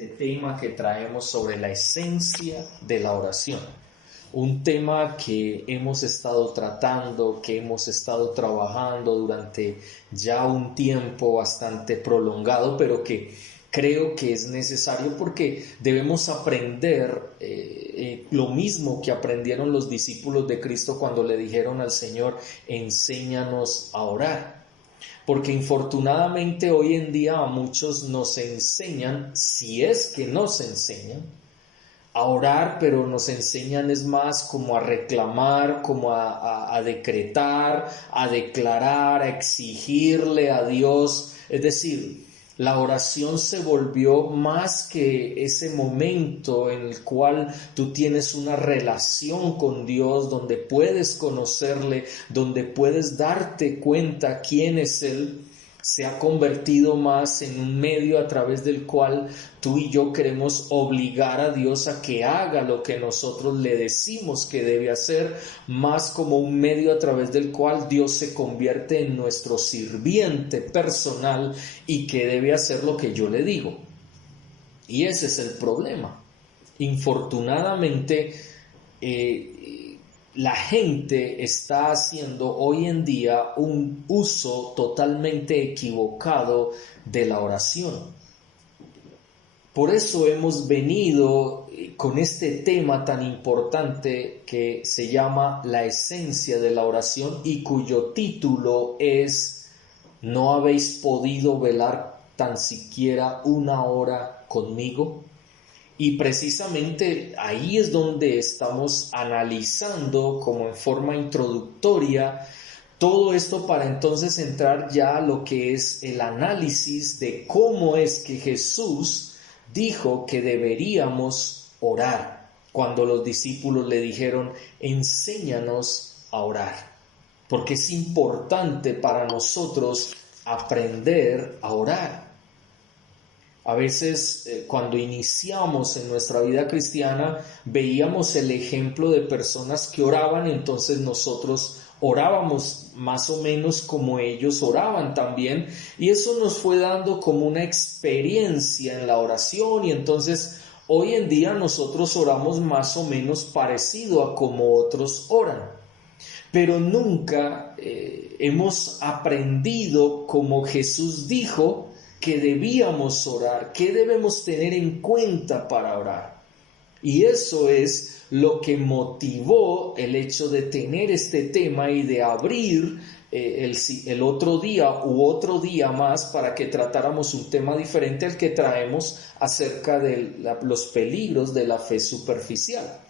este tema que traemos sobre la esencia de la oración. Un tema que hemos estado tratando, que hemos estado trabajando durante ya un tiempo bastante prolongado, pero que creo que es necesario porque debemos aprender lo mismo que aprendieron los discípulos de Cristo cuando le dijeron al Señor: enséñanos a orar. Porque infortunadamente hoy en día a muchos nos enseñan, si es que nos enseñan, a orar, pero nos enseñan es más como a reclamar, como a decretar, a declarar, a exigirle a Dios. Es decir, la oración se volvió más que ese momento en el cual tú tienes una relación con Dios, donde puedes conocerle, donde puedes darte cuenta quién es Él. Se ha convertido más en un medio a través del cual tú y yo queremos obligar a Dios a que haga lo que nosotros le decimos que debe hacer, más como un medio a través del cual Dios se convierte en nuestro sirviente personal y que debe hacer lo que yo le digo. Y ese es el problema. Infortunadamente, la gente está haciendo hoy en día un uso totalmente equivocado de la oración. Por eso hemos venido con este tema tan importante que se llama la esencia de la oración y cuyo título es ¿no habéis podido velar tan siquiera una hora conmigo? Y precisamente ahí es donde estamos analizando como en forma introductoria todo esto para entonces entrar ya a lo que es el análisis de cómo es que Jesús dijo que deberíamos orar cuando los discípulos le dijeron: enséñanos a orar, porque es importante para nosotros aprender a orar. A veces cuando iniciamos en nuestra vida cristiana veíamos el ejemplo de personas que oraban, entonces nosotros orábamos más o menos como ellos oraban también, y eso nos fue dando como una experiencia en la oración, y entonces hoy en día nosotros oramos más o menos parecido a como otros oran. Pero nunca hemos aprendido como Jesús dijo que debíamos orar, que debemos tener en cuenta para orar. Y eso es lo que motivó el hecho de tener este tema y de abrir el otro día u otro día más para que tratáramos un tema diferente al que traemos acerca de los peligros de la fe superficial.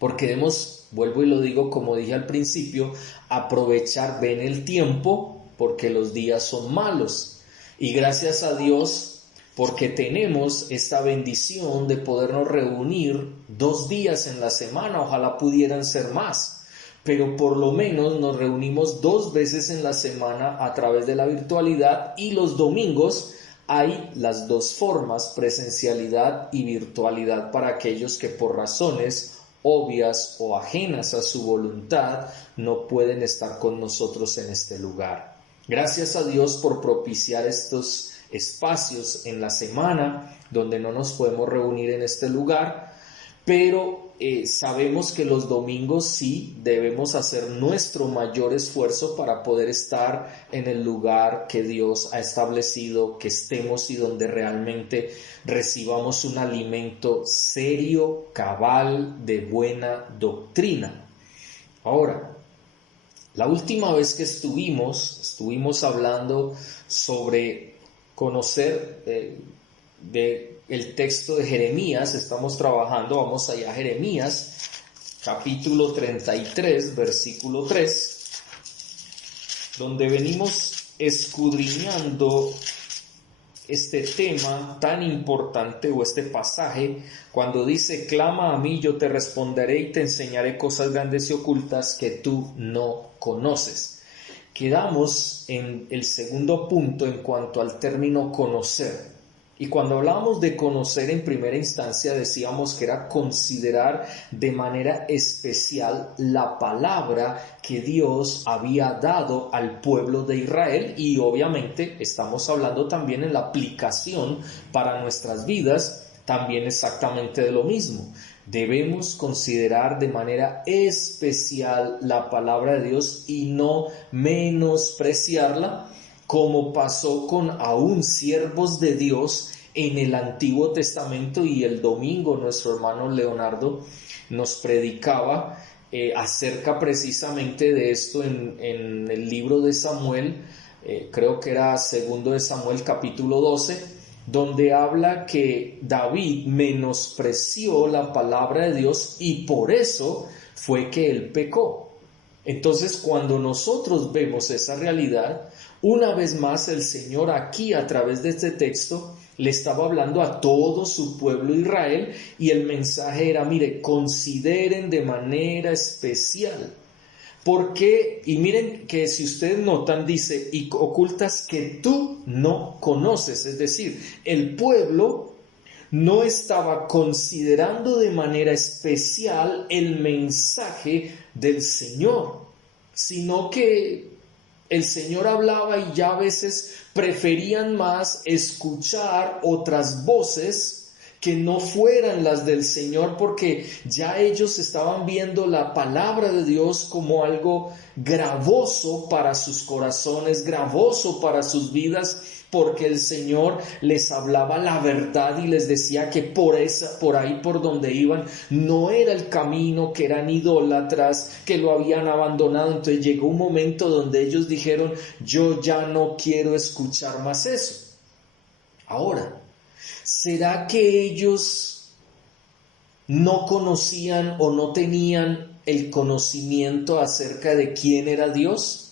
Porque debemos, vuelvo y lo digo como dije al principio, aprovechar bien el tiempo porque los días son malos. Y gracias a Dios porque tenemos esta bendición de podernos reunir 2 días en la semana, ojalá pudieran ser más, pero por lo menos nos reunimos 2 veces en la semana a través de la virtualidad, y los domingos hay las 2 formas, presencialidad y virtualidad, para aquellos que por razones obvias o ajenas a su voluntad no pueden estar con nosotros en este lugar. Gracias a Dios por propiciar estos espacios en la semana donde no nos podemos reunir en este lugar, pero sabemos que los domingos sí debemos hacer nuestro mayor esfuerzo para poder estar en el lugar que Dios ha establecido que estemos y donde realmente recibamos un alimento serio, cabal, de buena doctrina. Ahora, la última vez que estuvimos hablando sobre conocer el texto de Jeremías. Estamos trabajando, vamos allá a Jeremías, capítulo 33, versículo 3, donde venimos escudriñando este tema tan importante o este pasaje cuando dice: clama a mí, yo te responderé y te enseñaré cosas grandes y ocultas que tú no conoces. Quedamos en el segundo punto en cuanto al término conocer, Y cuando hablábamos de conocer en primera instancia, decíamos que era considerar de manera especial la palabra que Dios había dado al pueblo de Israel, y obviamente estamos hablando también en la aplicación para nuestras vidas, también exactamente de lo mismo. Debemos considerar de manera especial la palabra de Dios y no menospreciarla, como pasó con aún siervos de Dios en el Antiguo Testamento. Y el domingo nuestro hermano Leonardo nos predicaba acerca precisamente de esto en el libro de Samuel, creo que era segundo de Samuel capítulo 12, donde habla que David menospreció la palabra de Dios y por eso fue que él pecó. Entonces, cuando nosotros vemos esa realidad, una vez más el Señor aquí a través de este texto le estaba hablando a todo su pueblo Israel, y el mensaje era: mire, consideren de manera especial. Porque, y miren que si ustedes notan, dice, y ocultas que tú no conoces. Es decir, el pueblo no estaba considerando de manera especial el mensaje del Señor, sino que el Señor hablaba y ya a veces preferían más escuchar otras voces que no fueran las del Señor, porque ya ellos estaban viendo la palabra de Dios como algo gravoso para sus corazones, gravoso para sus vidas, porque el Señor les hablaba la verdad y les decía que por ahí por donde iban no era el camino, que eran idólatras, que lo habían abandonado. Entonces llegó un momento donde ellos dijeron: yo ya no quiero escuchar más eso. Ahora, ¿será que ellos no conocían o no tenían el conocimiento acerca de quién era Dios?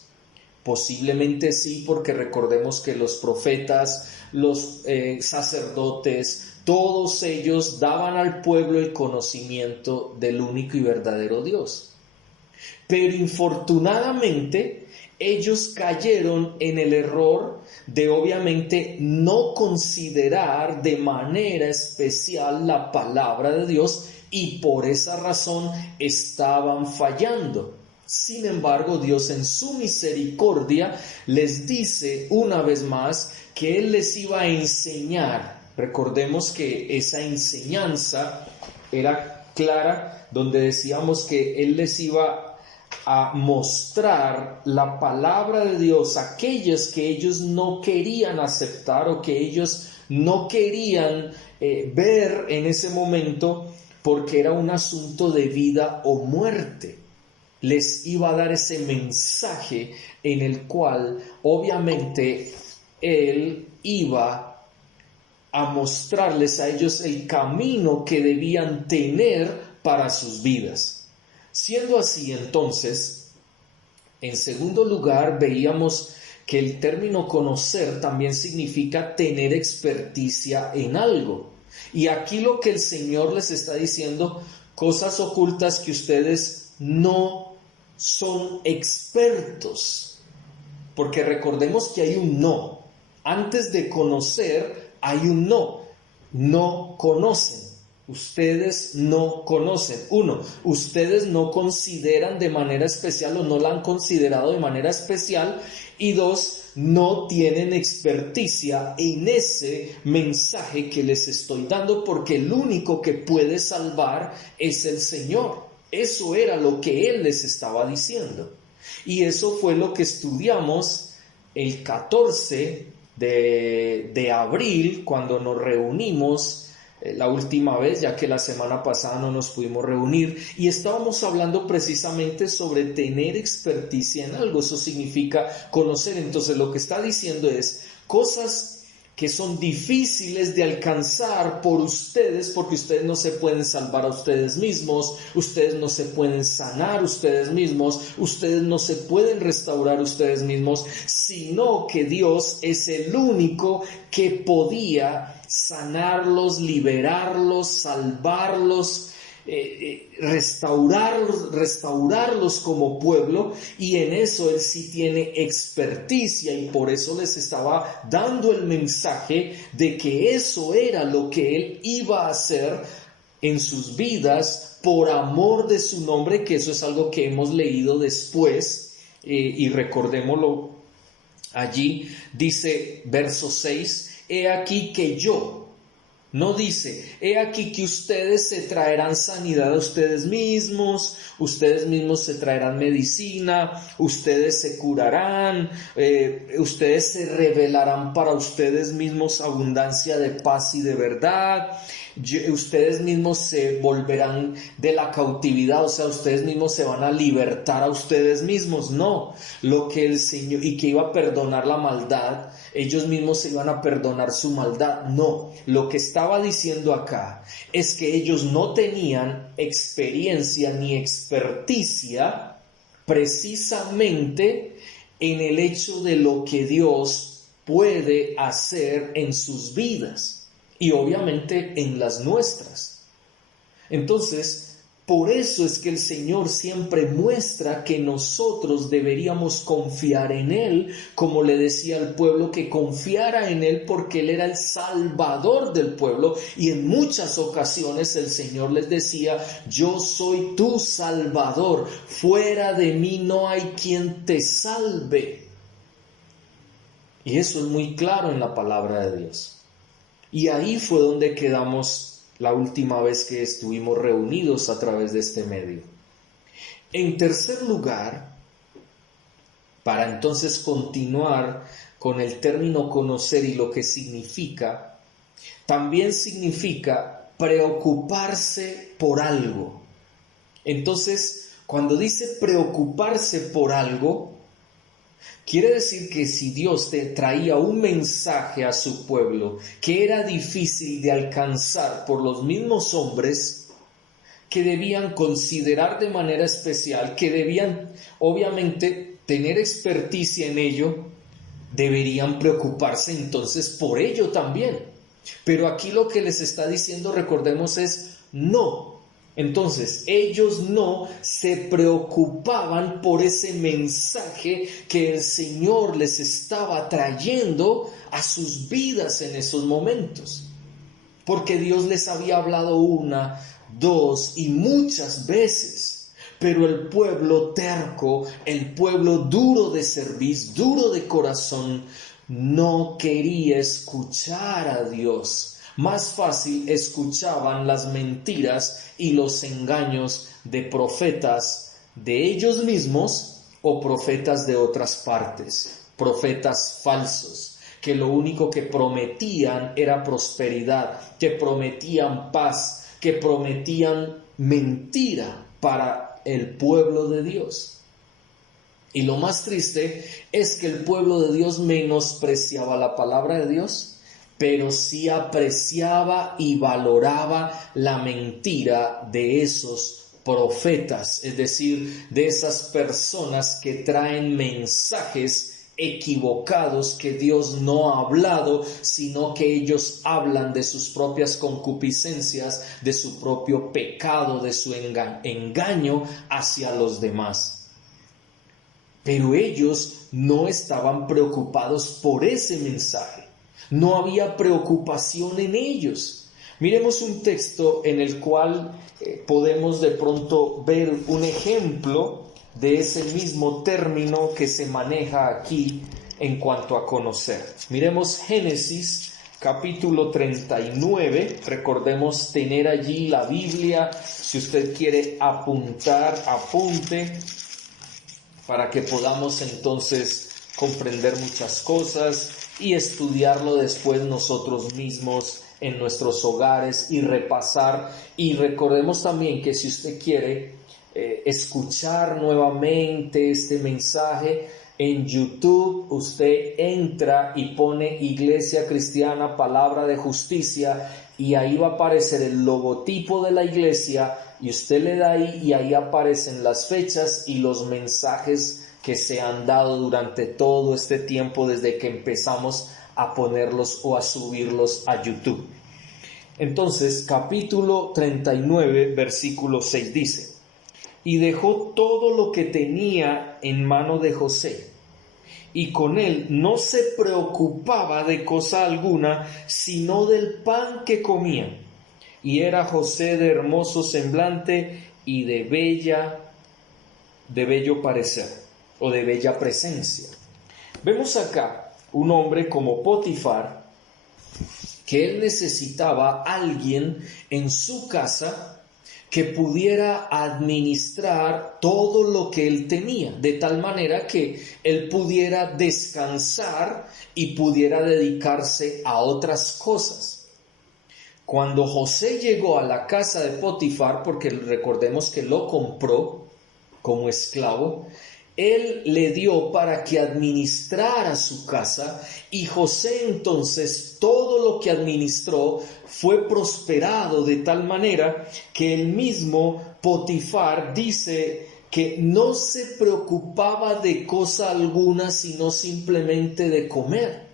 Posiblemente sí, porque recordemos que los profetas, los sacerdotes, todos ellos daban al pueblo el conocimiento del único y verdadero Dios. Pero infortunadamente ellos cayeron en el error de obviamente no considerar de manera especial la palabra de Dios, y por esa razón estaban fallando. Sin embargo, Dios en su misericordia les dice una vez más que Él les iba a enseñar. Recordemos que esa enseñanza era clara, donde decíamos que Él les iba a mostrar la palabra de Dios, aquellas que ellos no querían aceptar o que ellos no querían ver en ese momento, porque era un asunto de vida o muerte. Les iba a dar ese mensaje en el cual obviamente Él iba a mostrarles a ellos el camino que debían tener para sus vidas. Siendo así, entonces, en segundo lugar, veíamos que el término conocer también significa tener experticia en algo. Y aquí lo que el Señor les está diciendo: cosas ocultas que ustedes no son expertos. Porque recordemos que hay un no. Antes de conocer hay un no. No conocen. Ustedes no conocen. Uno, ustedes no consideran de manera especial o no la han considerado de manera especial. Y dos, no tienen experticia en ese mensaje que les estoy dando, porque el único que puede salvar es el Señor. Eso era lo que Él les estaba diciendo. Y eso fue lo que estudiamos el 14 de abril, cuando nos reunimos la última vez, ya que la semana pasada no nos pudimos reunir, y estábamos hablando precisamente sobre tener experticia en algo. Eso significa conocer. Entonces lo que está diciendo es cosas que son difíciles de alcanzar por ustedes, porque ustedes no se pueden salvar a ustedes mismos, ustedes no se pueden sanar ustedes mismos, ustedes no se pueden restaurar ustedes mismos, sino que Dios es el único que podía sanarlos, liberarlos, salvarlos, restaurarlos como pueblo, y en eso él sí tiene experticia, y por eso les estaba dando el mensaje de que eso era lo que él iba a hacer en sus vidas por amor de su nombre, que eso es algo que hemos leído después, y recordémoslo allí. Dice verso 6, he aquí que yo. No dice, he aquí que ustedes se traerán sanidad a ustedes mismos se traerán medicina, ustedes se curarán, ustedes se revelarán para ustedes mismos abundancia de paz y de verdad, ustedes mismos se volverán de la cautividad, o sea, ustedes mismos se van a libertar a ustedes mismos. No, lo que el Señor, y que iba a perdonar la maldad, ellos mismos se iban a perdonar su maldad. No, lo que estaba diciendo acá es que ellos no tenían experiencia ni experticia precisamente en el hecho de lo que Dios puede hacer en sus vidas y obviamente en las nuestras. Entonces, por eso es que el Señor siempre muestra que nosotros deberíamos confiar en Él, como le decía al pueblo que confiara en Él porque Él era el Salvador del pueblo, y en muchas ocasiones el Señor les decía, yo soy tu Salvador, fuera de mí no hay quien te salve. Y eso es muy claro en la palabra de Dios. Y ahí fue donde quedamos la última vez que estuvimos reunidos a través de este medio. En tercer lugar, para entonces continuar con el término conocer y lo que significa, también significa preocuparse por algo. Entonces, cuando dice preocuparse por algo, quiere decir que si Dios te traía un mensaje a su pueblo que era difícil de alcanzar por los mismos hombres, que debían considerar de manera especial, que debían obviamente tener experticia en ello, deberían preocuparse entonces por ello también. Pero aquí lo que les está diciendo, recordemos, es no. Entonces, ellos no se preocupaban por ese mensaje que el Señor les estaba trayendo a sus vidas en esos momentos. Porque Dios les había hablado una, dos y muchas veces. Pero el pueblo terco, el pueblo duro de cerviz, duro de corazón, no quería escuchar a Dios. Más fácil escuchaban las mentiras y los engaños de profetas de ellos mismos o profetas de otras partes, profetas falsos, que lo único que prometían era prosperidad, que prometían paz, que prometían mentira para el pueblo de Dios. Y lo más triste es que el pueblo de Dios menospreciaba la palabra de Dios, pero sí apreciaba y valoraba la mentira de esos profetas, es decir, de esas personas que traen mensajes equivocados que Dios no ha hablado, sino que ellos hablan de sus propias concupiscencias, de su propio pecado, de su engaño hacia los demás. Pero ellos no estaban preocupados por ese mensaje. No había preocupación en ellos. Miremos un texto en el cual podemos de pronto ver un ejemplo de ese mismo término que se maneja aquí en cuanto a conocer. Miremos Génesis capítulo 39, recordemos tener allí la Biblia, si usted quiere apuntar, apunte, para que podamos entonces comprender muchas cosas y estudiarlo después nosotros mismos en nuestros hogares y repasar. Y recordemos también que si usted quiere escuchar nuevamente este mensaje en YouTube, usted entra y pone Iglesia Cristiana Palabra de Justicia y ahí va a aparecer el logotipo de la iglesia y usted le da ahí y ahí aparecen las fechas y los mensajes que se han dado durante todo este tiempo desde que empezamos a ponerlos o a subirlos a YouTube. Entonces, capítulo 39, versículo 6 dice: y dejó todo lo que tenía en mano de José, y con él no se preocupaba de cosa alguna, sino del pan que comía. Y era José de hermoso semblante y de bello parecer, o de bella presencia. Vemos acá un hombre como Potifar, que él necesitaba a alguien en su casa que pudiera administrar todo lo que él tenía, de tal manera que él pudiera descansar y pudiera dedicarse a otras cosas. Cuando José llegó a la casa de Potifar, porque recordemos que lo compró como esclavo, él le dio para que administrara su casa, y José entonces todo lo que administró fue prosperado de tal manera que el mismo Potifar dice que no se preocupaba de cosa alguna sino simplemente de comer.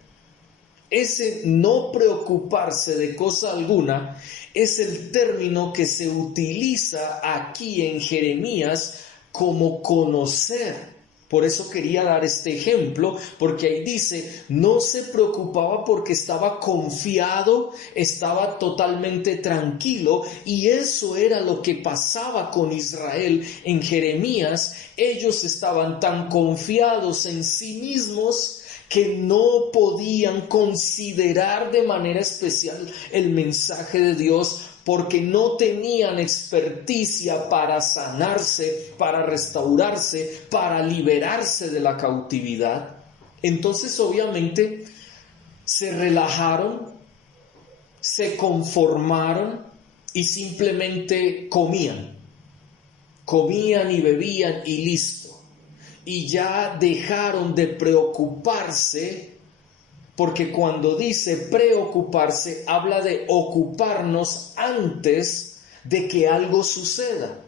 Ese no preocuparse de cosa alguna es el término que se utiliza aquí en Jeremías como conocer. Por eso quería dar este ejemplo, porque ahí dice, no se preocupaba porque estaba confiado, estaba totalmente tranquilo, y eso era lo que pasaba con Israel en Jeremías. Ellos estaban tan confiados en sí mismos que no podían considerar de manera especial el mensaje de Dios, porque no tenían experticia para sanarse, para restaurarse, para liberarse de la cautividad. Entonces, obviamente, se relajaron, se conformaron y simplemente comían y bebían y listo. Y ya dejaron de preocuparse, porque cuando dice preocuparse, habla de ocuparnos antes de que algo suceda.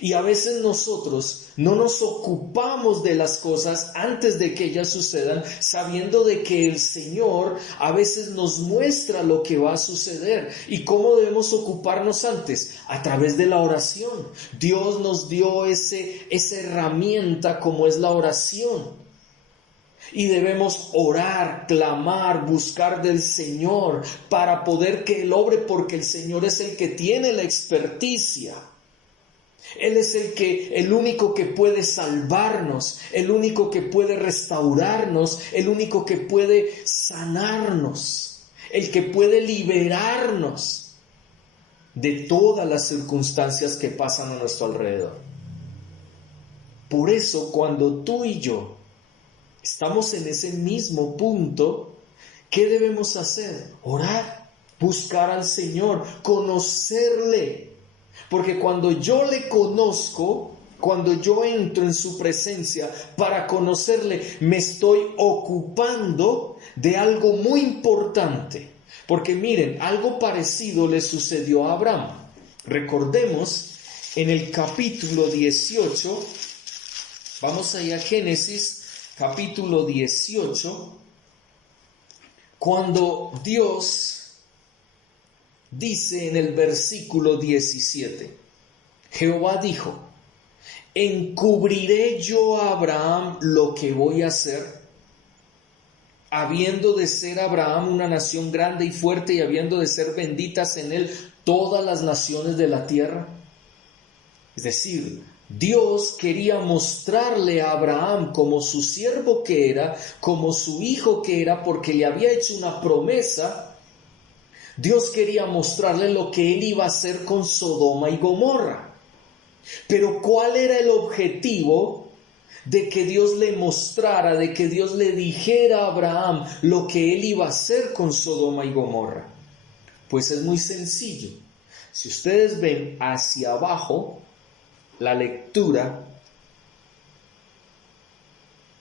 Y a veces nosotros no nos ocupamos de las cosas antes de que ellas sucedan, sabiendo de que el Señor a veces nos muestra lo que va a suceder. ¿Y cómo debemos ocuparnos antes? A través de la oración. Dios nos dio esa herramienta como es la oración. Y debemos orar, clamar, buscar del Señor para poder que Él obre, porque el Señor es el que tiene la experticia. Él es el único que puede salvarnos, el único que puede restaurarnos, el único que puede sanarnos, el que puede liberarnos de todas las circunstancias que pasan a nuestro alrededor. Por eso, cuando tú y yo estamos en ese mismo punto, ¿qué debemos hacer? Orar, buscar al Señor, conocerle. Porque cuando yo le conozco, cuando yo entro en su presencia para conocerle, me estoy ocupando de algo muy importante. Porque miren, algo parecido le sucedió a Abraham. Recordemos en el capítulo 18, vamos allá a Génesis, capítulo 18, cuando Dios dice en el versículo 17, Jehová dijo, ¿encubriré yo a Abraham lo que voy a hacer? Habiendo de ser Abraham una nación grande y fuerte, y habiendo de ser benditas en él todas las naciones de la tierra. Es decir, Dios quería mostrarle a Abraham como su siervo que era, como su hijo que era, porque le había hecho una promesa. Dios quería mostrarle lo que él iba a hacer con Sodoma y Gomorra. Pero ¿cuál era el objetivo de que Dios le mostrara, de que Dios le dijera a Abraham lo que él iba a hacer con Sodoma y Gomorra? Pues es muy sencillo. Si ustedes ven hacia abajo la lectura,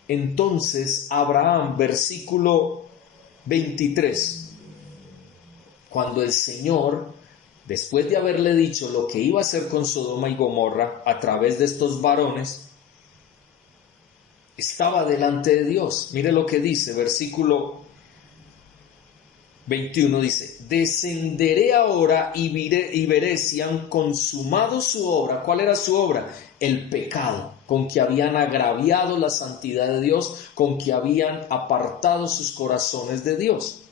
entonces Abraham, versículo 23, cuando el Señor, después de haberle dicho lo que iba a hacer con Sodoma y Gomorra a través de estos varones, estaba delante de Dios. Mire lo que dice, versículo 21 dice, descenderé ahora y veré si han consumado su obra. ¿Cuál era su obra? El pecado, con que habían agraviado la santidad de Dios, con que habían apartado sus corazones de Dios.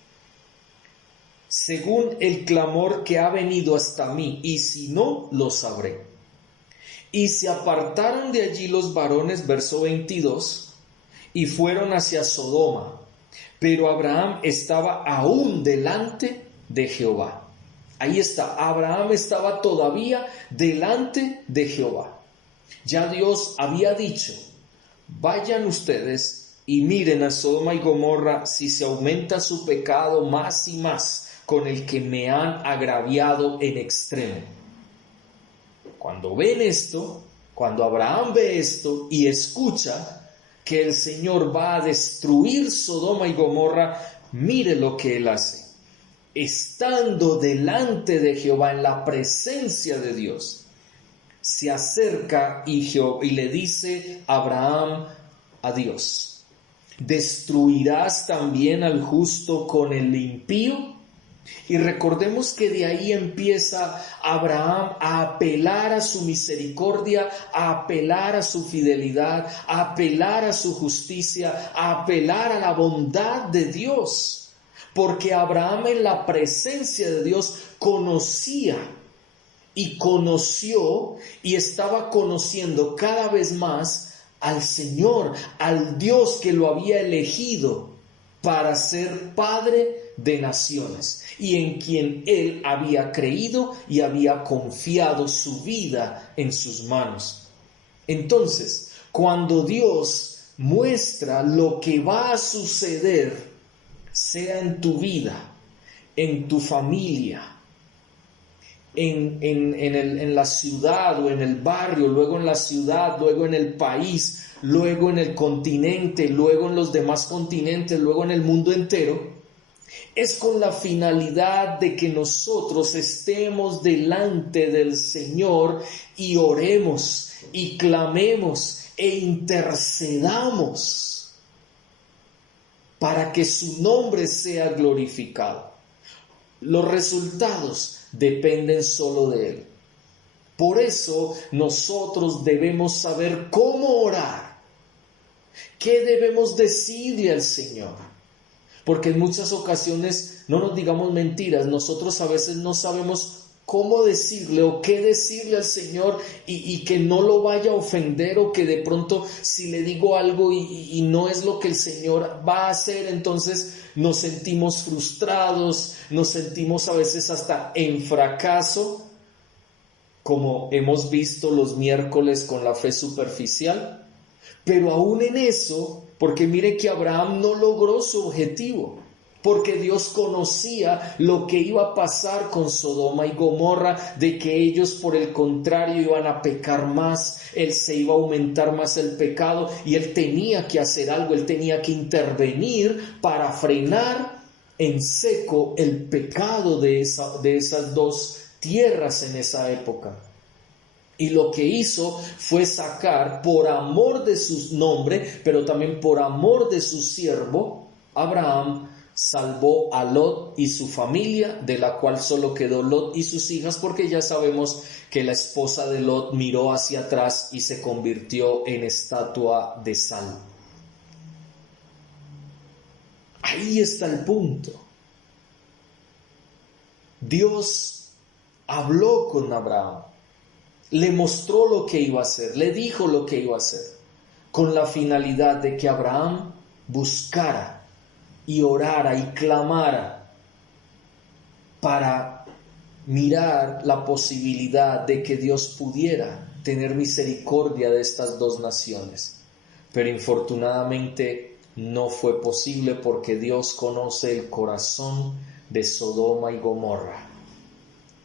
Según el clamor que ha venido hasta mí, y si no, lo sabré. Y se apartaron de allí los varones, verso 22, y fueron hacia Sodoma. Pero Abraham estaba aún delante de Jehová. Ahí está, Abraham estaba todavía delante de Jehová. Ya Dios había dicho, vayan ustedes y miren a Sodoma y Gomorra si se aumenta su pecado más y más con el que me han agraviado en extremo. Cuando ven esto, cuando Abraham ve esto y escucha que el Señor va a destruir Sodoma y Gomorra, mire lo que él hace. Estando delante de Jehová, en la presencia de Dios, se acerca y le dice Abraham a Dios, ¿destruirás también al justo con el impío? Y recordemos que de ahí empieza Abraham a apelar a su misericordia, a apelar a su fidelidad, a apelar a su justicia, a apelar a la bondad de Dios. Porque Abraham en la presencia de Dios conocía y conoció y estaba conociendo cada vez más al Señor, al Dios que lo había elegido para ser padre de naciones y en quien él había creído y había confiado su vida en sus manos. Entonces, cuando Dios muestra lo que va a suceder, sea en tu vida, en tu familia, en la ciudad o en el barrio, luego en la ciudad, luego en el país, luego en el continente, luego en los demás continentes, luego en el mundo entero, es con la finalidad de que nosotros estemos delante del Señor y oremos y clamemos e intercedamos para que su nombre sea glorificado. Los resultados dependen solo de Él. Por eso nosotros debemos saber cómo orar, qué debemos decirle al Señor. Porque en muchas ocasiones, no nos digamos mentiras, nosotros a veces no sabemos cómo decirle o qué decirle al Señor y que no lo vaya a ofender, o que de pronto si le digo algo y no es lo que el Señor va a hacer, entonces nos sentimos frustrados, nos sentimos a veces hasta en fracaso, como hemos visto los miércoles con la fe superficial. Pero aún en eso, porque mire que Abraham no logró su objetivo, porque Dios conocía lo que iba a pasar con Sodoma y Gomorra, de que ellos por el contrario iban a pecar más, se iba a aumentar más el pecado y él tenía que hacer algo, él tenía que intervenir para frenar en seco el pecado de esas dos tierras en esa época. Y lo que hizo fue sacar, por amor de su nombre, pero también por amor de su siervo, Abraham salvó a Lot y su familia, de la cual solo quedó Lot y sus hijas, porque ya sabemos que la esposa de Lot miró hacia atrás y se convirtió en estatua de sal. Ahí está el punto. Dios habló con Abraham. Le mostró lo que iba a hacer, le dijo lo que iba a hacer, con la finalidad de que Abraham buscara y orara y clamara para mirar la posibilidad de que Dios pudiera tener misericordia de estas dos naciones. Pero infortunadamente no fue posible, porque Dios conoce el corazón de Sodoma y Gomorra.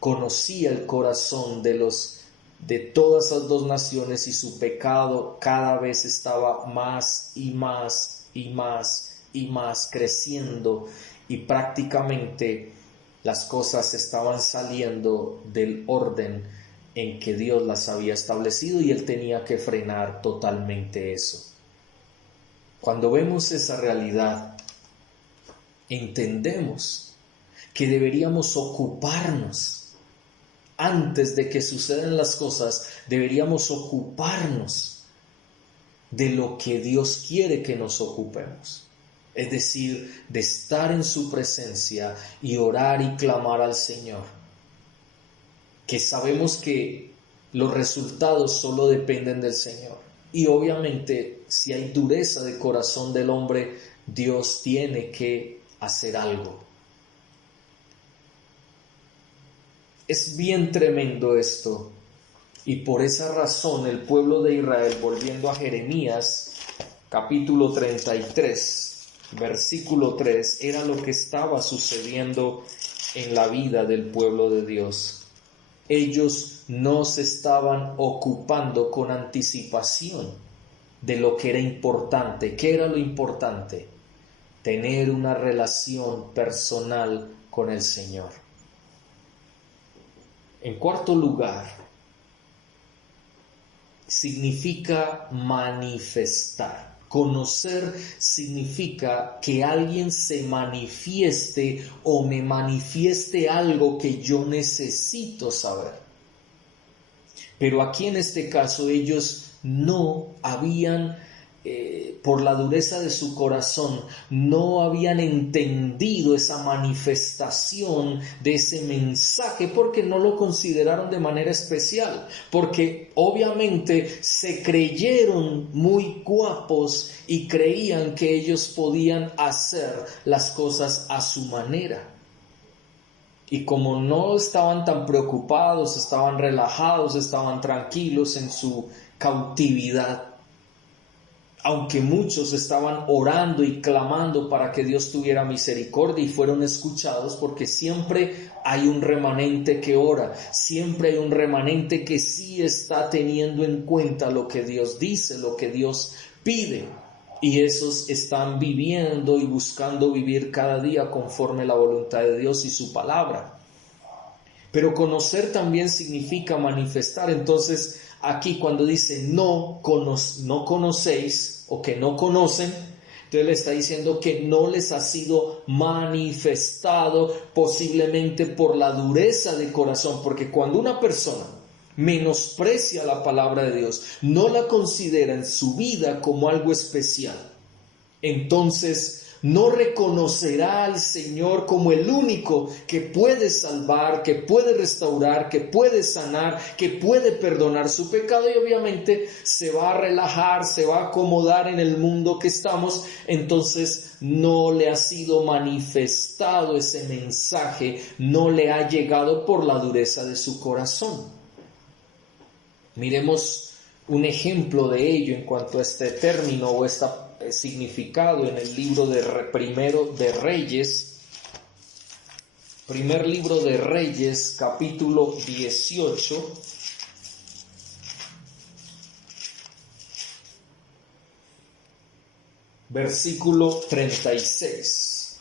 Conocía el corazón de todas esas dos naciones, y su pecado cada vez estaba más y más y más y más creciendo, y prácticamente las cosas estaban saliendo del orden en que Dios las había establecido, y él tenía que frenar totalmente eso. Cuando vemos esa realidad, entendemos que deberíamos ocuparnos. Antes de que sucedan las cosas, deberíamos ocuparnos de lo que Dios quiere que nos ocupemos. Es decir, de estar en su presencia y orar y clamar al Señor. Que sabemos que los resultados solo dependen del Señor. Y obviamente, si hay dureza de corazón del hombre, Dios tiene que hacer algo. Es bien tremendo esto. Y por esa razón el pueblo de Israel, volviendo a Jeremías, capítulo 33, versículo 3, era lo que estaba sucediendo en la vida del pueblo de Dios. Ellos no se estaban ocupando con anticipación de lo que era importante. ¿Qué era lo importante? Tener una relación personal con el Señor. En cuarto lugar, significa manifestar. Conocer significa que alguien se manifieste o me manifieste algo que yo necesito saber. Pero aquí en este caso ellos no habían, por la dureza de su corazón, no habían entendido esa manifestación de ese mensaje porque no lo consideraron de manera especial, porque obviamente se creyeron muy guapos y creían que ellos podían hacer las cosas a su manera. Y como no estaban tan preocupados, estaban relajados, estaban tranquilos en su cautividad, aunque muchos estaban orando y clamando para que Dios tuviera misericordia y fueron escuchados, porque siempre hay un remanente que ora, siempre hay un remanente que sí está teniendo en cuenta lo que Dios dice, lo que Dios pide, y esos están viviendo y buscando vivir cada día conforme la voluntad de Dios y su palabra. Pero conocer también significa manifestar. Entonces aquí cuando dice no conocéis o que no conocen, entonces le está diciendo que no les ha sido manifestado, posiblemente por la dureza de corazón, porque cuando una persona menosprecia la palabra de Dios, no la considera en su vida como algo especial, entonces no reconocerá al Señor como el único que puede salvar, que puede restaurar, que puede sanar, que puede perdonar su pecado, y obviamente se va a relajar, se va a acomodar en el mundo que estamos. Entonces no le ha sido manifestado ese mensaje, no le ha llegado por la dureza de su corazón. Miremos un ejemplo de ello en cuanto a este término o este significado en el libro de Primero de Reyes, primer libro de Reyes, capítulo 18, versículo 36.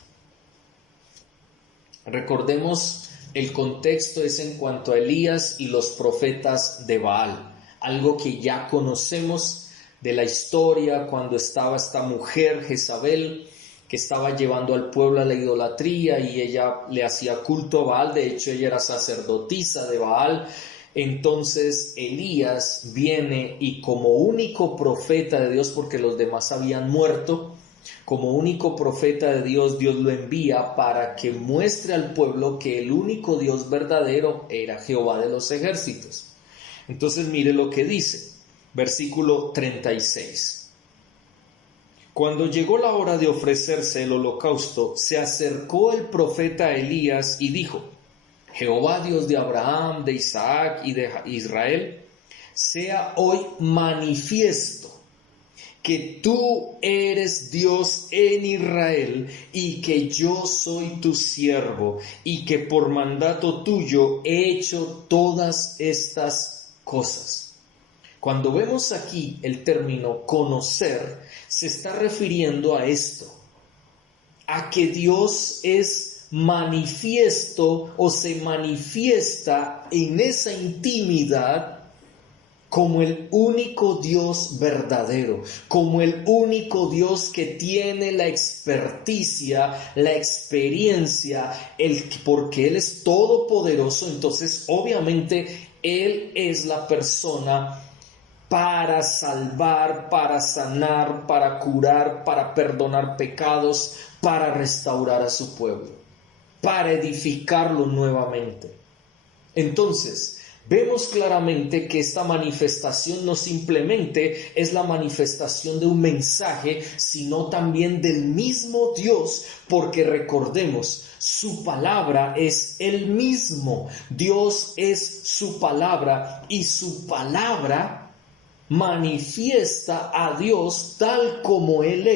Recordemos, el contexto es en cuanto a Elías y los profetas de Baal, algo que ya conocemos de la historia cuando estaba esta mujer Jezabel que estaba llevando al pueblo a la idolatría y ella le hacía culto a Baal. De hecho, ella era sacerdotisa de Baal. Entonces Elías viene y como único profeta de Dios, porque los demás habían muerto, como único profeta de Dios, Dios lo envía para que muestre al pueblo que el único Dios verdadero era Jehová de los ejércitos. Entonces mire lo que dice, versículo 36. Cuando llegó la hora de ofrecerse el holocausto, se acercó el profeta Elías y dijo: Jehová Dios de Abraham, de Isaac y de Israel, sea hoy manifiesto que tú eres Dios en Israel y que yo soy tu siervo y que por mandato tuyo he hecho todas estas cosas. Cuando vemos aquí el término conocer, se está refiriendo a esto, a que Dios es manifiesto o se manifiesta en esa intimidad como el único Dios verdadero, como el único Dios que tiene la experticia, la experiencia, porque Él es todopoderoso. Entonces obviamente Él es la persona para salvar, para sanar, para curar, para perdonar pecados, para restaurar a su pueblo, para edificarlo nuevamente. Entonces, vemos claramente que esta manifestación no simplemente es la manifestación de un mensaje, sino también del mismo Dios, porque recordemos, su palabra es el mismo. Dios es su palabra y su palabra manifiesta a Dios tal como Él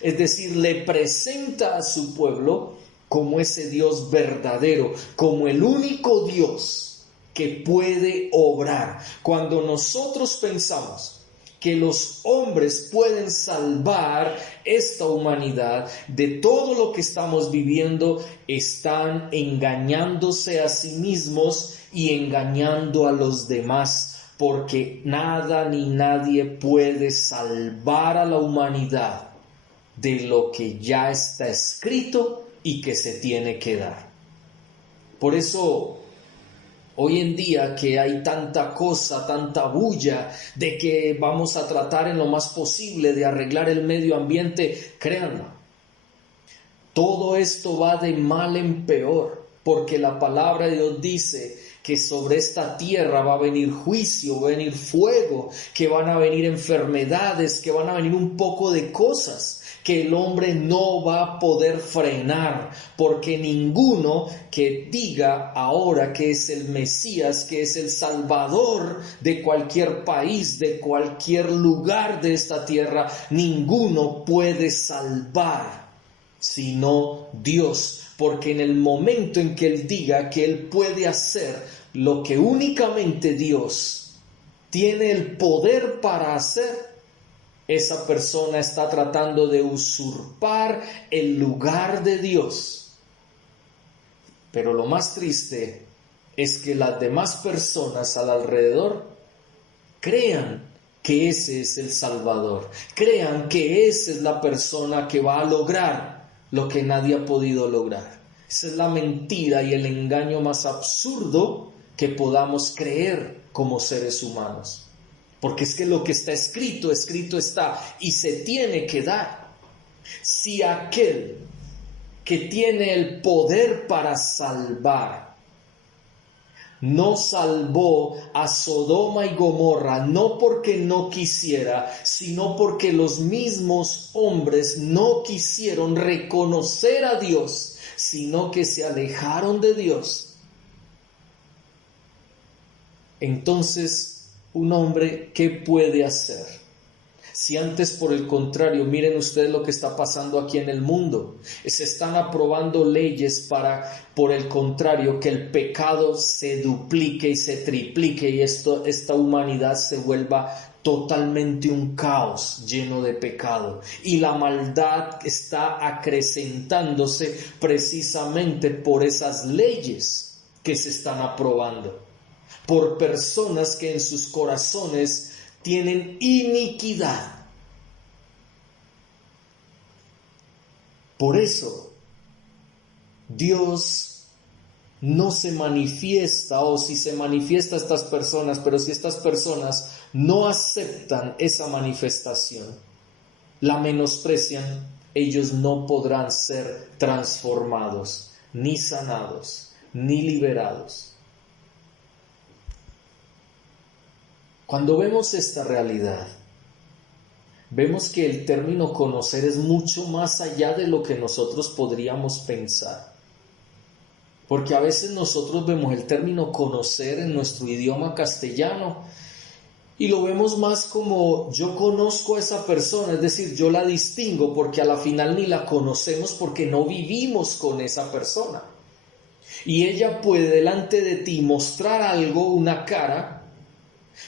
es decir, le presenta a su pueblo como ese Dios verdadero, como el único Dios que puede obrar. Cuando nosotros pensamos que los hombres pueden salvar esta humanidad de todo lo que estamos viviendo, están engañándose a sí mismos y engañando a los demás, porque nada ni nadie puede salvar a la humanidad de lo que ya está escrito y que se tiene que dar. Por eso, hoy en día que hay tanta cosa, tanta bulla de que vamos a tratar en lo más posible de arreglar el medio ambiente, créanme, todo esto va de mal en peor, porque la palabra de Dios dice que sobre esta tierra va a venir juicio, va a venir fuego, que van a venir enfermedades, que van a venir un poco de cosas que el hombre no va a poder frenar, porque ninguno que diga ahora que es el Mesías, que es el Salvador de cualquier país, de cualquier lugar de esta tierra, ninguno puede salvar sino Dios, porque en el momento en que Él diga que Él puede hacer lo que únicamente Dios tiene el poder para hacer, esa persona está tratando de usurpar el lugar de Dios. Pero lo más triste es que las demás personas al alrededor crean que ese es el Salvador, crean que esa es la persona que va a lograr lo que nadie ha podido lograr. Esa es la mentira y el engaño más absurdo que podamos creer como seres humanos. Porque es que lo que está escrito, escrito está y se tiene que dar. Si aquel que tiene el poder para salvar no salvó a Sodoma y Gomorra, no porque no quisiera, sino porque los mismos hombres no quisieron reconocer a Dios, sino que se alejaron de Dios. Entonces, un hombre, ¿qué puede hacer? Si antes, por el contrario, miren ustedes lo que está pasando aquí en el mundo. Se están aprobando leyes para, por el contrario, que el pecado se duplique y se triplique y esta humanidad se vuelva totalmente un caos lleno de pecado. Y la maldad está acrecentándose precisamente por esas leyes que se están aprobando, por personas que en sus corazones tienen iniquidad. Por eso, Dios no se manifiesta, o si se manifiesta a estas personas, pero si estas personas no aceptan esa manifestación, la menosprecian, ellos no podrán ser transformados, ni sanados, ni liberados. Cuando vemos esta realidad, vemos que el término conocer es mucho más allá de lo que nosotros podríamos pensar. Porque a veces nosotros vemos el término conocer en nuestro idioma castellano y lo vemos más como yo conozco a esa persona, es decir, yo la distingo porque a la final ni la conocemos porque no vivimos con esa persona. Y ella puede delante de ti mostrar algo, una cara,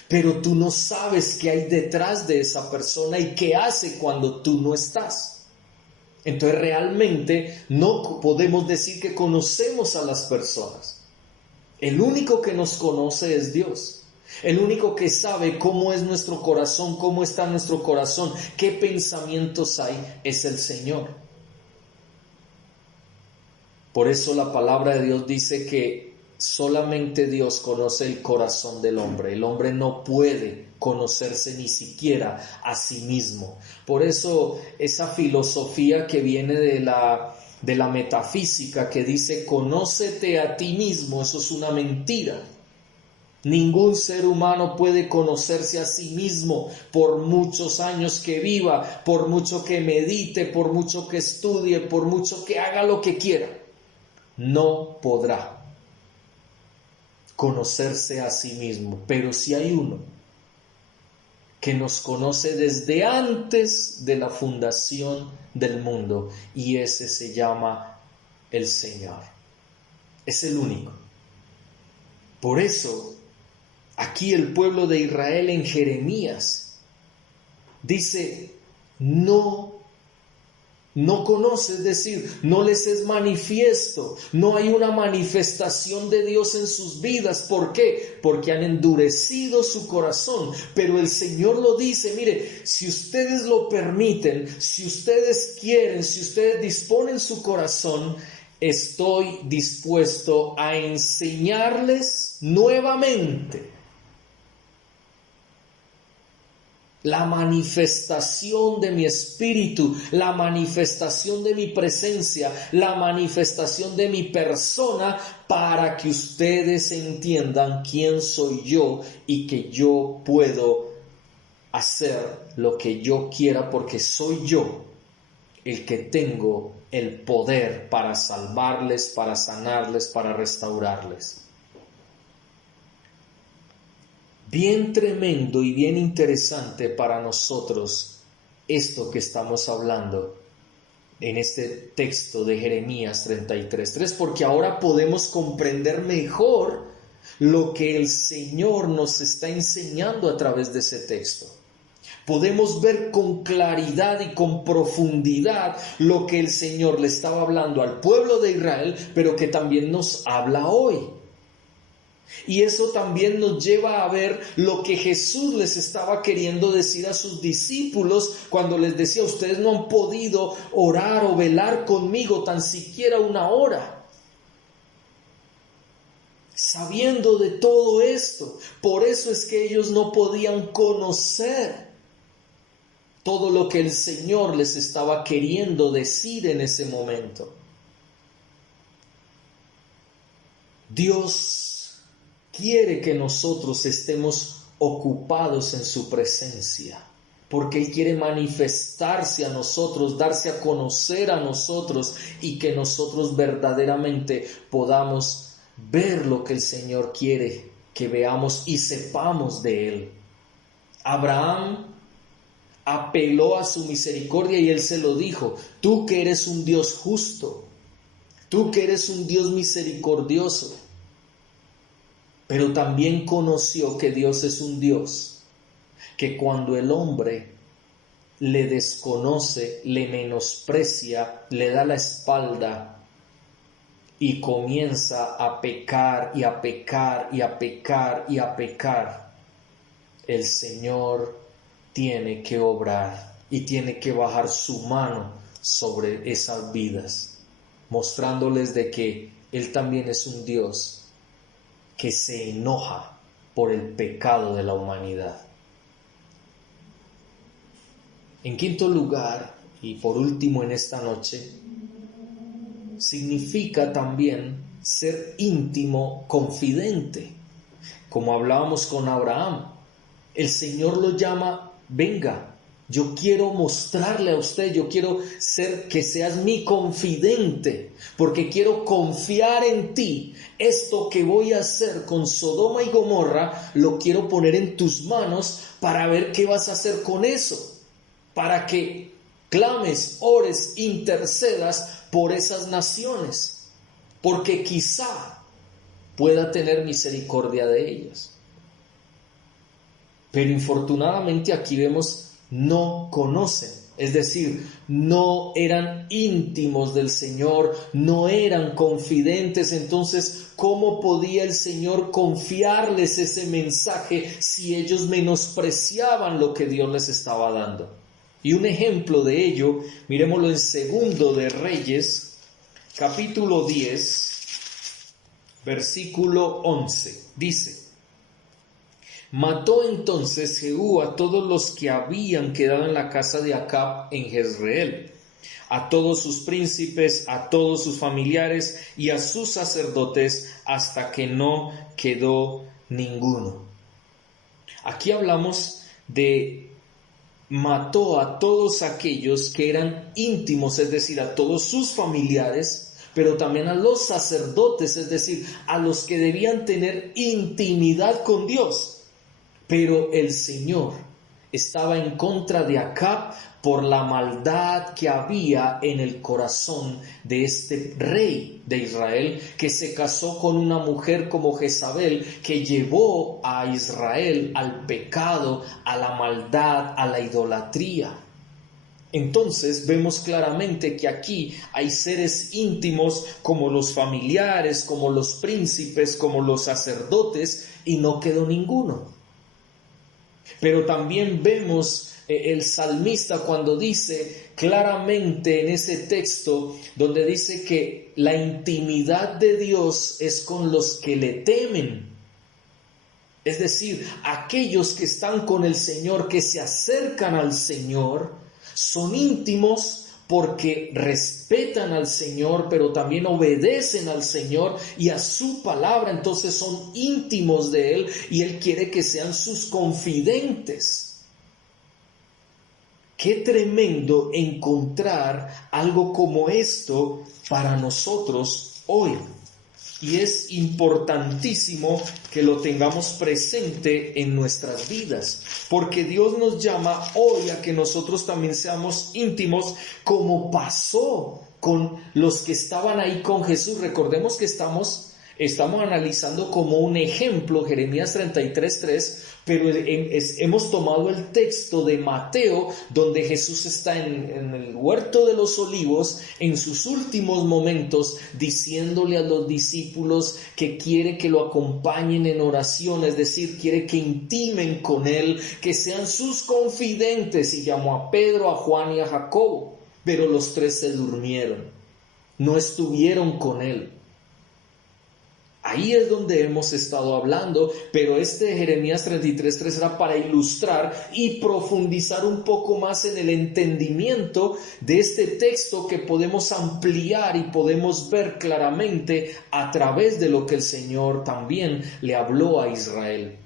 pero tú no sabes qué hay detrás de esa persona y qué hace cuando tú no estás. Entonces realmente no podemos decir que conocemos a las personas. El único que nos conoce es Dios. El único que sabe cómo es nuestro corazón, cómo está nuestro corazón, qué pensamientos hay, es el Señor. Por eso la palabra de Dios dice que solamente Dios conoce el corazón del hombre. El hombre no puede conocerse ni siquiera a sí mismo. Por eso esa filosofía que viene de la metafísica que dice conócete a ti mismo, eso es una mentira. Ningún ser humano puede conocerse a sí mismo por muchos años que viva, por mucho que medite, por mucho que estudie, por mucho que haga lo que quiera. No podrá conocerse a sí mismo, pero si hay uno que nos conoce desde antes de la fundación del mundo, y ese se llama el Señor. Es el único. Por eso, aquí el pueblo de Israel en Jeremías dice, no conoce, es decir, no les es manifiesto, no hay una manifestación de Dios en sus vidas. ¿Por qué? Porque han endurecido su corazón. Pero el Señor lo dice, mire, si ustedes lo permiten, si ustedes quieren, si ustedes disponen su corazón, estoy dispuesto a enseñarles nuevamente la manifestación de mi espíritu, la manifestación de mi presencia, la manifestación de mi persona, para que ustedes entiendan quién soy yo y que yo puedo hacer lo que yo quiera, porque soy yo el que tengo el poder para salvarles, para sanarles, para restaurarles. Bien tremendo y bien interesante para nosotros esto que estamos hablando en este texto de Jeremías 33:3, porque ahora podemos comprender mejor lo que el Señor nos está enseñando a través de ese texto. Podemos ver con claridad y con profundidad lo que el Señor le estaba hablando al pueblo de Israel, pero que también nos habla hoy. Y eso también nos lleva a ver lo que Jesús les estaba queriendo decir a sus discípulos cuando les decía, ustedes no han podido orar o velar conmigo tan siquiera una hora. Sabiendo de todo esto, por eso es que ellos no podían conocer todo lo que el Señor les estaba queriendo decir en ese momento. Dios quiere que nosotros estemos ocupados en su presencia, porque Él quiere manifestarse a nosotros, darse a conocer a nosotros, y que nosotros verdaderamente podamos ver lo que el Señor quiere que veamos y sepamos de Él. Abraham apeló a su misericordia y Él se lo dijo, tú que eres un Dios justo, tú que eres un Dios misericordioso. Pero también conoció que Dios es un Dios que cuando el hombre le desconoce, le menosprecia, le da la espalda y comienza a pecar y a pecar y a pecar y a pecar, el Señor tiene que obrar y tiene que bajar su mano sobre esas vidas, mostrándoles de que Él también es un Dios que se enoja por el pecado de la humanidad. En quinto lugar, y por último en esta noche, significa también ser íntimo, confidente. Como hablábamos con Abraham, el Señor lo llama, venga, yo quiero mostrarle a usted, yo quiero que seas mi confidente, porque quiero confiar en ti. Esto que voy a hacer con Sodoma y Gomorra, lo quiero poner en tus manos para ver qué vas a hacer con eso, para que clames, ores, intercedas por esas naciones, porque quizá pueda tener misericordia de ellas. Pero infortunadamente aquí vemos no conocen Es decir, no eran íntimos del Señor, no eran confidentes. Entonces, ¿cómo podía el Señor confiarles ese mensaje si ellos menospreciaban lo que Dios les estaba dando? Y un ejemplo de ello, miremoslo en Segundo de Reyes, capítulo 10, versículo 11. Dice: mató entonces Jehú a todos los que habían quedado en la casa de Acab en Jezreel, a todos sus príncipes, a todos sus familiares y a sus sacerdotes, hasta que no quedó ninguno. Aquí hablamos de mató a todos aquellos que eran íntimos, es decir, a todos sus familiares, pero también a los sacerdotes, es decir, a los que debían tener intimidad con Dios. Pero el Señor estaba en contra de Acab por la maldad que había en el corazón de este rey de Israel, que se casó con una mujer como Jezabel, que llevó a Israel al pecado, a la maldad, a la idolatría. Entonces vemos claramente que aquí hay seres íntimos como los familiares, como los príncipes, como los sacerdotes, y no quedó ninguno. Pero también vemos el salmista cuando dice claramente en ese texto, donde dice que la intimidad de Dios es con los que le temen. Es decir, aquellos que están con el Señor, que se acercan al Señor, son íntimos porque respetan al Señor, pero también obedecen al Señor y a su palabra. Entonces son íntimos de Él y Él quiere que sean sus confidentes. Qué tremendo encontrar algo como esto para nosotros hoy. Y es importantísimo que lo tengamos presente en nuestras vidas, porque Dios nos llama hoy a que nosotros también seamos íntimos, como pasó con los que estaban ahí con Jesús. Recordemos que estamos analizando como un ejemplo Jeremías 33:3, pero hemos tomado el texto de Mateo, donde Jesús está en el huerto de los olivos, en sus últimos momentos, diciéndole a los discípulos que quiere que lo acompañen en oración, es decir, quiere que intimen con Él, que sean sus confidentes, y llamó a Pedro, a Juan y a Jacobo, pero los tres se durmieron, no estuvieron con Él. Ahí es donde hemos estado hablando, pero este Jeremías 33:3 era para ilustrar y profundizar un poco más en el entendimiento de este texto, que podemos ampliar y podemos ver claramente a través de lo que el Señor también le habló a Israel.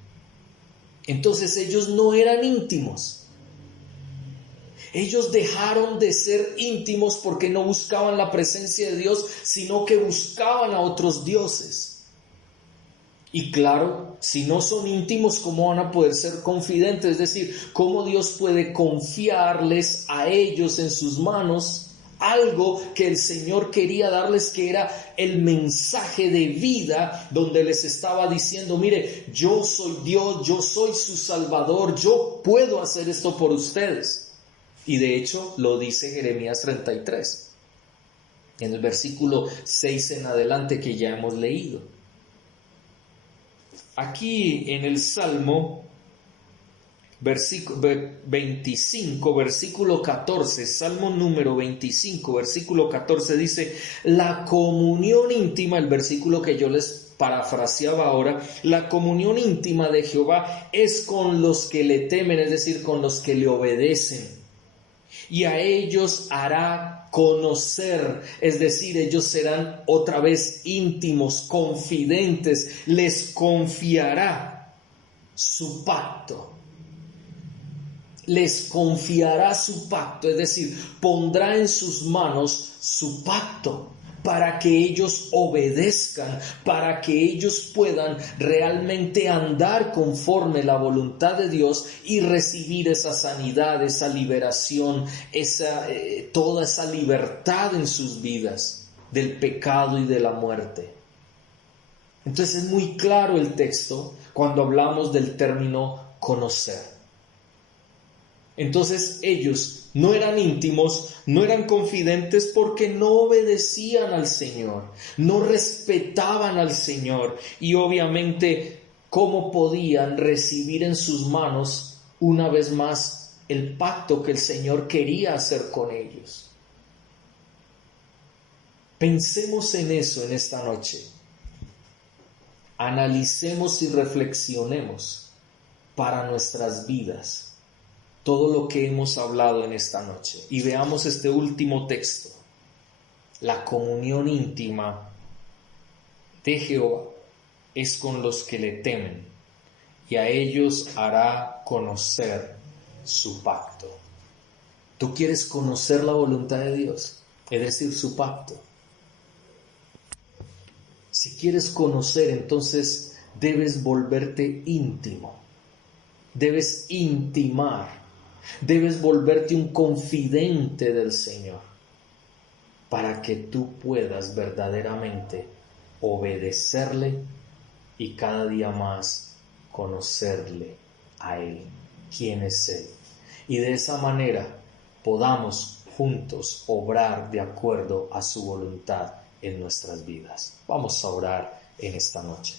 Entonces ellos no eran íntimos. Ellos dejaron de ser íntimos porque no buscaban la presencia de Dios, sino que buscaban a otros dioses. Y claro, si no son íntimos, ¿cómo van a poder ser confidentes? Es decir, ¿cómo Dios puede confiarles a ellos en sus manos algo que el Señor quería darles, que era el mensaje de vida, donde les estaba diciendo: mire, yo soy Dios, yo soy su Salvador, yo puedo hacer esto por ustedes? Y de hecho lo dice Jeremías 33, en el versículo 6 en adelante, que ya hemos leído. Aquí en el Salmo 25, versículo 14, Salmo número 25, versículo 14, dice: la comunión íntima, el versículo que yo les parafraseaba ahora, la comunión íntima de Jehová es con los que le temen, es decir, con los que le obedecen, y a ellos hará conocer, es decir, ellos serán otra vez íntimos, confidentes, les confiará su pacto. Les confiará su pacto, es decir, pondrá en sus manos su pacto para que ellos obedezcan, para que ellos puedan realmente andar conforme la voluntad de Dios y recibir esa sanidad, esa liberación, toda esa libertad en sus vidas del pecado y de la muerte. Entonces es muy claro el texto cuando hablamos del término conocer. Entonces ellos no eran íntimos, no eran confidentes porque no obedecían al Señor, no respetaban al Señor y obviamente cómo podían recibir en sus manos una vez más el pacto que el Señor quería hacer con ellos. Pensemos en eso en esta noche. Analicemos y reflexionemos para nuestras vidas todo lo que hemos hablado en esta noche y veamos este último texto. La comunión íntima de Jehová es con los que le temen y a ellos hará conocer su pacto. ¿Tú quieres conocer la voluntad de Dios? Es decir, su pacto. Si quieres conocer, entonces debes volverte íntimo, debes intimar, debes volverte un confidente del Señor para que tú puedas verdaderamente obedecerle y cada día más conocerle a Él, quién es Él. Y de esa manera podamos juntos obrar de acuerdo a su voluntad en nuestras vidas. Vamos a orar en esta noche.